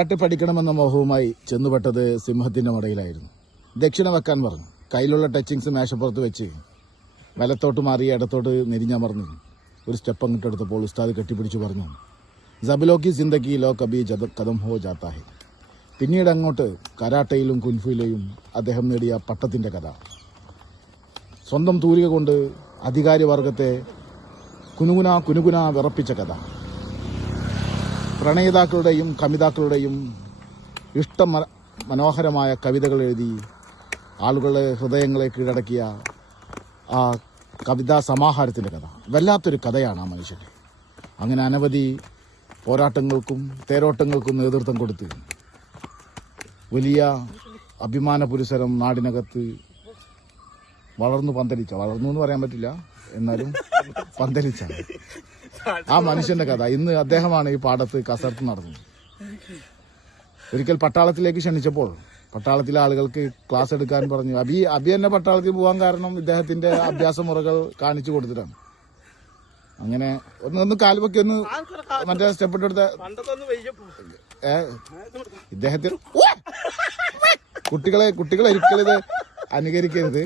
പാട്ട് പഠിക്കണമെന്ന മോഹവുമായി ചെന്നുപെട്ടത് സിംഹത്തിന്റെ മടയിലായിരുന്നു. ദക്ഷിണ വെക്കാൻ പറഞ്ഞു. കയ്യിലുള്ള ടച്ചിങ്സ് മേശപ്പുറത്ത് വെച്ച് വലത്തോട്ട് മാറി ഇടത്തോട്ട് നെരിഞ്ഞമർന്നു ഒരു സ്റ്റെപ്പ് അങ്ങോട്ടെടുത്തപ്പോൾ ഉസ്താദ് കെട്ടിപ്പിടിച്ചു പറഞ്ഞു, ജബിലോക്കി സിന്ദഗി ലോ കബി കദം ഹോ ജാത്താ ഹെ. പിന്നീട് അങ്ങോട്ട് കരാട്ടയിലും കുൻഫുയിലെയും അദ്ദേഹം നേടിയ പട്ടത്തിന്റെ കഥ, സ്വന്തം തൂലിക കൊണ്ട് അധികാരിവർഗത്തെ കുനുകുന വിറപ്പിച്ച കഥ, പ്രണയിതാക്കളുടെയും കവിതാക്കളുടെയും മനോഹരമായ കവിതകൾ എഴുതി ആളുകളുടെ ഹൃദയങ്ങളെ കീഴടക്കിയ ആ കവിതാ സമാഹാരത്തിന്റെ കഥ. വല്ലാത്തൊരു കഥയാണ് ആ മനുഷ്യൻ. അങ്ങനെ അനവധി പോരാട്ടങ്ങൾക്കും തേരോട്ടങ്ങൾക്കും നേതൃത്വം കൊടുത്ത് വലിയ അഭിമാന പുരസ്സരം നാടിനകത്ത് വളർന്നു എന്ന് പറയാൻ പറ്റില്ല, എന്നാലും പന്തലിച്ചാണ് ആ മനുഷ്യന്റെ കഥ. ഇന്ന് അദ്ദേഹമാണ് ഈ പാടത്ത് കസർത്ത് നടന്നത്. ഒരിക്കൽ പട്ടാളത്തിലേക്ക് ക്ഷണിച്ചപ്പോൾ പട്ടാളത്തിലെ ആളുകൾക്ക് ക്ലാസ് എടുക്കാൻ പറഞ്ഞു. അബി എന്നെ പട്ടാളത്തിൽ പോകാൻ കാരണം ഇദ്ദേഹത്തിന്റെ അഭ്യാസ മുറകൾ കാണിച്ചു കൊടുത്തിട്ടാണ്. അങ്ങനെ ഒന്ന് കാൽവൊക്കെ ഒന്ന് മറ്റേ സ്റ്റെപ്പ് ഇട്ടെടുത്ത ഇദ്ദേഹത്തിന് കുട്ടികളെ ഒരിക്കലും അനുകരിക്കരുത്.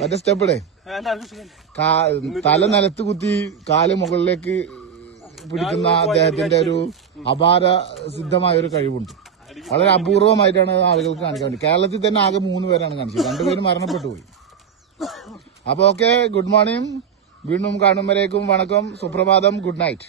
മറ്റേ സ്റ്റെപ്പിടെ തല നിലത്ത് കുത്തി കാല് മുകളിലേക്ക് പിടിക്കുന്ന അദ്ദേഹത്തിന്റെ ഒരു അപാര സിദ്ധമായ ഒരു കഴിവുണ്ട്. വളരെ അപൂർവമായിട്ടാണ് ആളുകൾക്ക് കാണിക്കാൻ വേണ്ടി. കേരളത്തിൽ തന്നെ ആകെ 3 പേരാണ് കാണിച്ചത്. 2 പേര് മരണപ്പെട്ടു പോയി. അപ്പൊ ഓക്കെ, ഗുഡ് മോർണിംഗ്. വീണ്ടും കാണുമ്പോഴേക്കും വണക്കം, സുപ്രഭാതം, ഗുഡ് നൈറ്റ്.